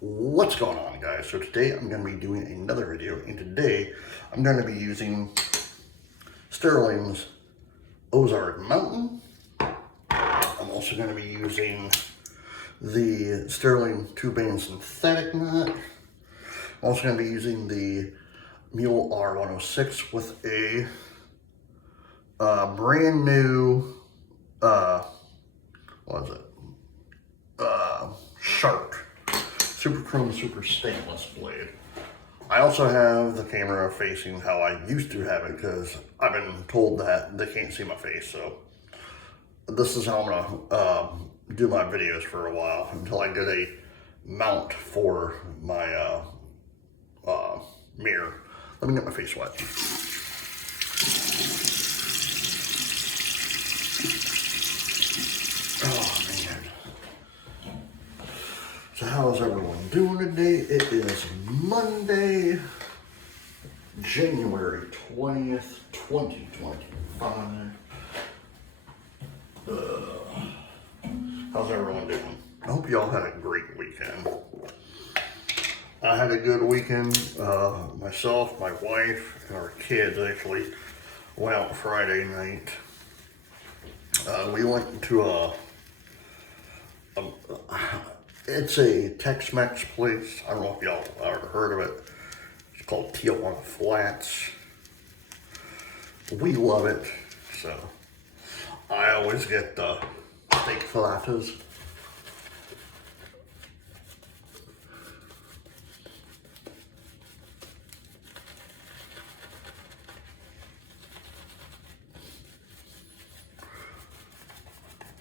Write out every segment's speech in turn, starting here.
What's going on, guys? So today I'm going to be doing another video, and today I'm going to be using Stirling's Ozark Mountain. I'm also going to be using the Stirling 2-band synthetic nut. I'm also going to be using the Mule R106 with a brand new, what is it? Shark Super Chrome Super Stainless blade. I also have the camera facing how I used to have it because I've been told that they can't see my face. So this is how I'm gonna do my videos for a while until I get a mount for my mirror. Let me get my face wet. Oh man. So how's everyone doing today? It is Monday, January 20th, 2025. How's everyone doing? I hope y'all had a great weekend. I had a good weekend. Myself, my wife, and our kids actually went out Friday night. We went to it's a Tex-Mex place. I don't know if y'all ever heard of it. It's called Tijuana Flats. We love it, so I always get the steak filetas.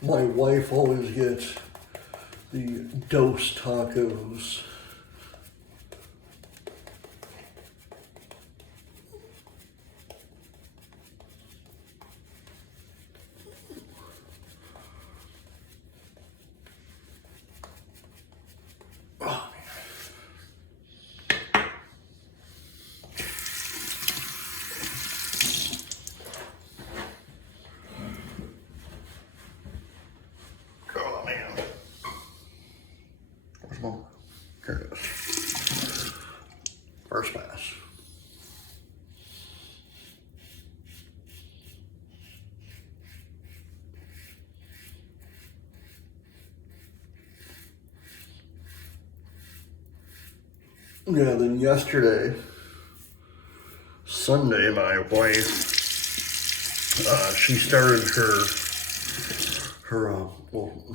My wife always gets the Dos Tacos. Oh, man. Where's my... Here it is. First pass. Yeah, then yesterday, Sunday, my wife, she started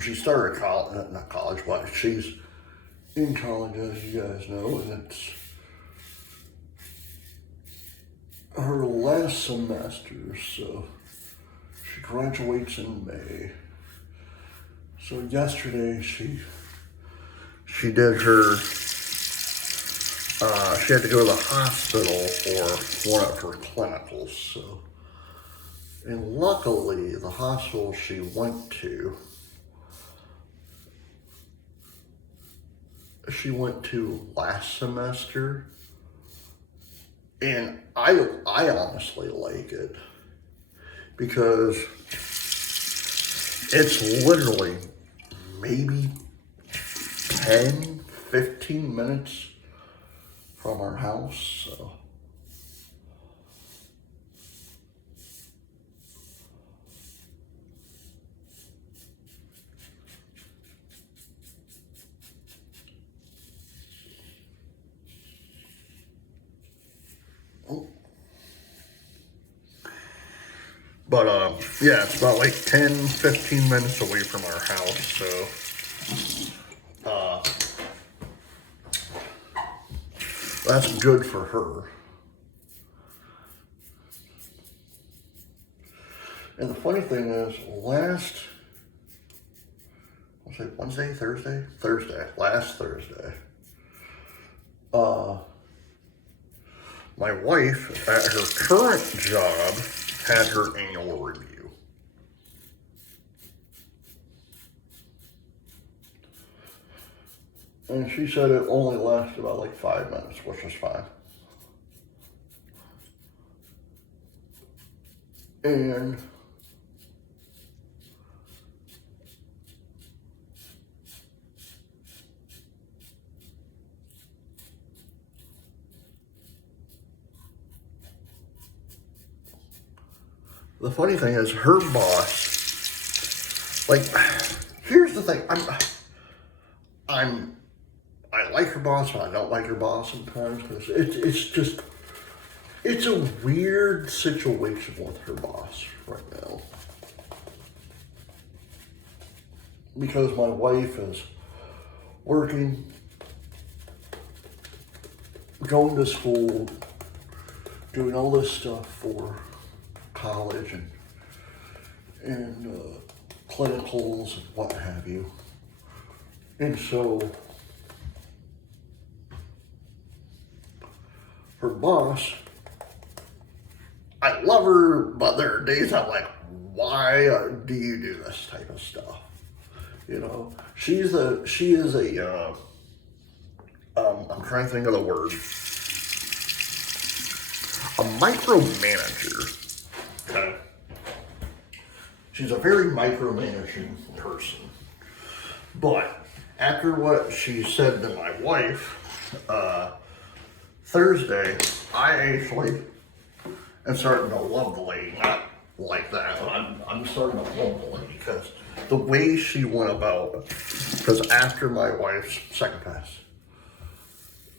she started college, not college, but she's in college, as you guys know, and it's her last semester, so she graduates in May. So yesterday, she did her, she had to go to the hospital for one of her clinicals, so. And luckily, the hospital she went to last semester, and I honestly like it because it's literally maybe 10-15 minutes from our house, so. But yeah, it's about like 10-15 minutes away from our house, so that's good for her. And the funny thing is, last Thursday, my wife at her current job had her annual review. And she said it only lasted about like 5 minutes, which was fine. And the funny thing is her boss, like, here's the thing, I like her boss, but I don't like her boss sometimes, because it's a weird situation with her boss right now. Because my wife is working, going to school, doing all this stuff for college and clinicals and what have you. And so her boss, I love her, but there are days I'm like, why do you do this type of stuff? You know, she is a, I'm trying to think of the word, a micromanager. Okay. She's a very micromanaging person. But after what she said to my wife, Thursday, I actually am starting to love the lady. Not like that, but I'm starting to love the lady because the way she went about, because after my wife's second pass,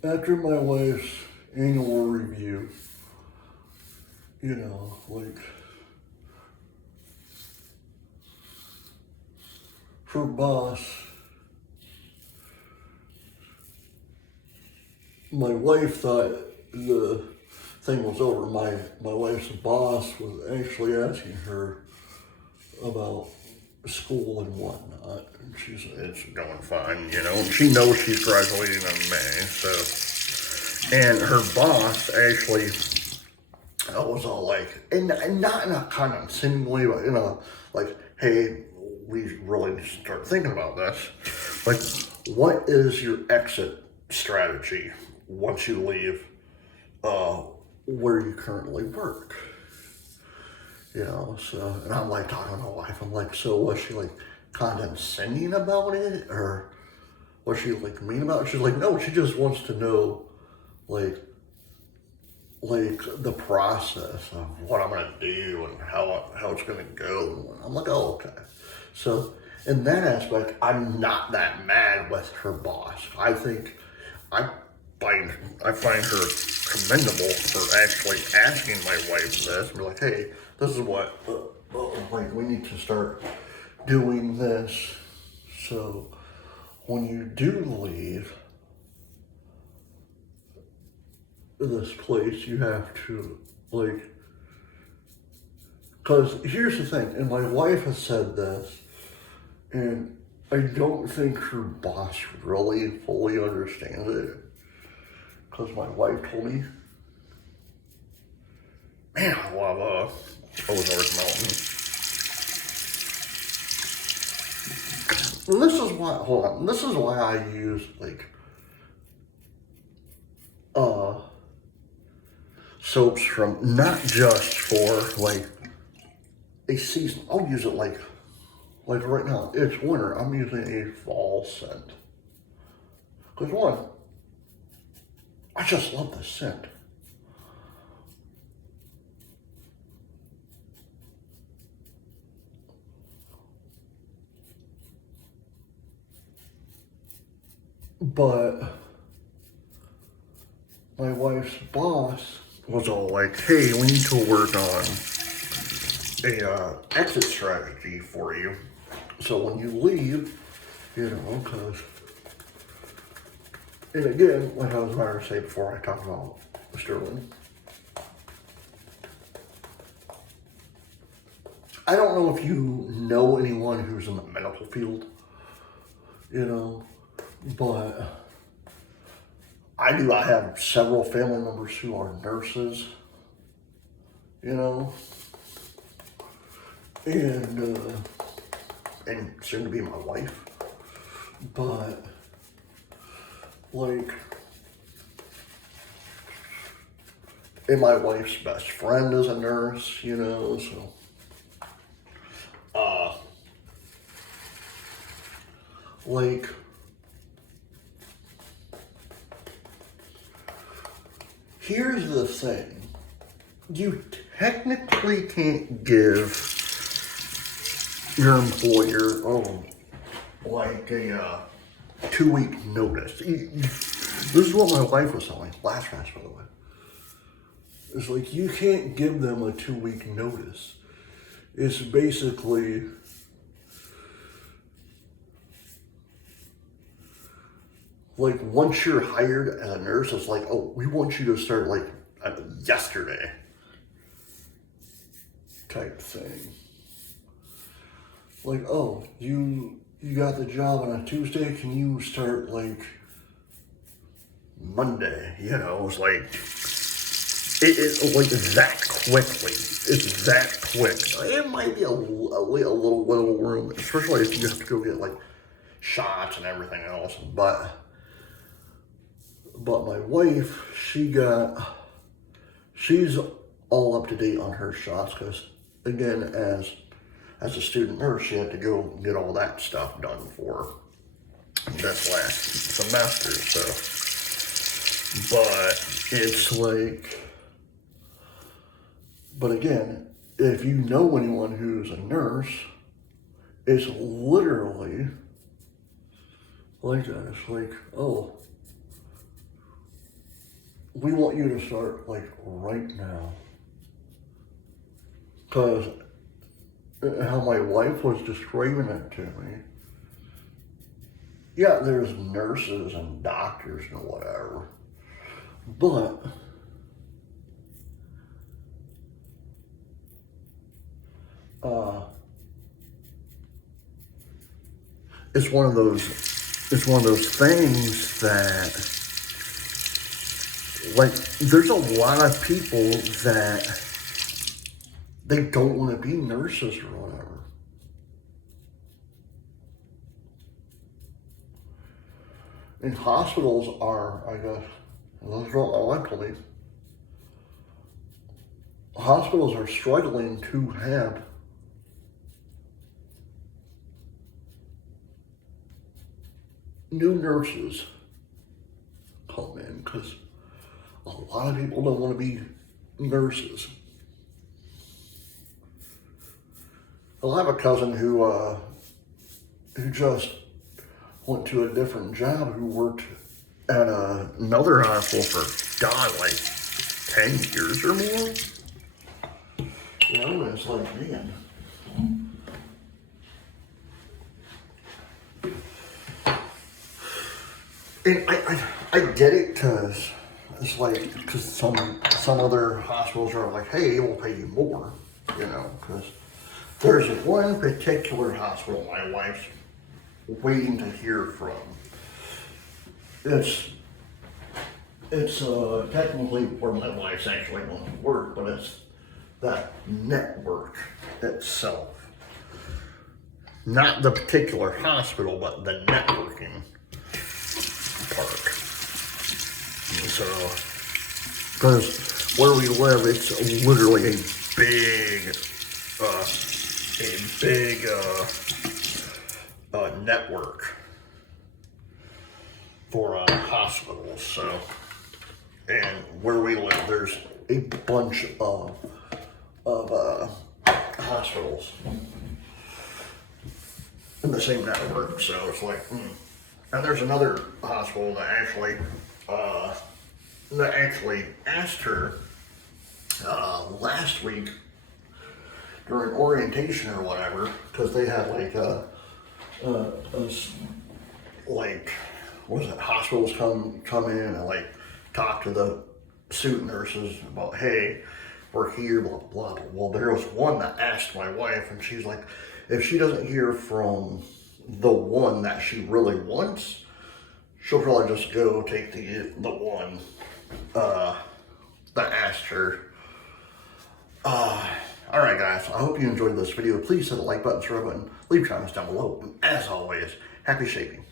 after my wife's annual review, you know, like, her boss, my wife thought the thing was over. My wife's boss was actually asking her about school and whatnot. And it's going fine, you know. She knows she's graduating in May, so. And her boss actually was all like, and not in a condescending way, but in a, like, hey, we really need to start thinking about this. Like, what is your exit strategy once you leave where you currently work? You know, so, and I'm like talking to my wife, I'm like, so was she like condescending about it? Or was she like mean about it? She's like, no, she just wants to know like the process of what I'm gonna do and how it's gonna go. I'm like, oh, okay. So in that aspect, I'm not that mad with her boss. I think I find her commendable for actually asking my wife this and be like, hey, this is what like we need to start doing this. So when you do leave this place, you have to like, because here's the thing, and my wife has said this, and I don't think her boss really fully understands it, because my wife told me, man, I love Ozark Mountain. And this is why, hold on, this is why I use like soaps from, not just for like a season. I'll use it like right now, it's winter, I'm using a fall scent. Because one, I just love the scent. But my wife's boss was all like, hey, we need to work on a exit strategy for you. So when you leave, you know, because, and again, like I was about to say before I talked about Stirling, I don't know if you know anyone who's in the medical field, you know, but I do. I have several family members who are nurses, you know, and soon to be my wife, but like, and my wife's best friend is a nurse, you know, so like, here's the thing, you technically can't give your employer, like a 2-week notice. This is what my wife was telling me last match, by the way. It's like, you can't give them a 2-week notice. It's basically, like, once you're hired as a nurse, it's like, oh, we want you to start like yesterday type thing. Like, oh, you got the job on a Tuesday, can you start like Monday? You know, it's like, it's like that quickly. It's that quick. It might be a little wiggle room, especially if you have to go get like shots and everything else. But my wife, she's all up to date on her shots because, again, as a student nurse, she had to go get all that stuff done for this last semester. So, but it's like, but again, if you know anyone who's a nurse, it's literally like that. It's like, oh, we want you to start like right now. Because how my wife was describing it to me, yeah, there's nurses and doctors and whatever, but it's one of those things that, like, there's a lot of people that they don't want to be nurses or whatever. And hospitals are, I guess, this is what my wife told me, hospitals are struggling to have new nurses come in because a lot of people don't want to be nurses. I have a cousin who just went to a different job, who worked at another hospital for, God, like 10 years or more. You know, and it's like, man. And I get it, because it's like, because some other hospitals are like, hey, we'll pay you more, you know, because there's one particular hospital my wife's waiting to hear from. It's technically where my wife's actually going to work, but it's that network itself. Not the particular hospital, but the networking part. And so, because where we live, it's literally a big network for hospitals. So, and where we live, there's a bunch of hospitals in the same network. So it's like, and there's another hospital that actually asked her last week during orientation or whatever, because they had hospitals come in and like talk to the suit nurses about, hey, we're here, blah, blah, blah. Well, there was one that asked my wife, and she's like, if she doesn't hear from the one that she really wants, she'll probably just go take the one that asked her. Alright guys, I hope you enjoyed this video. Please hit the like button, subscribe button, leave comments down below, and as always, happy shaping.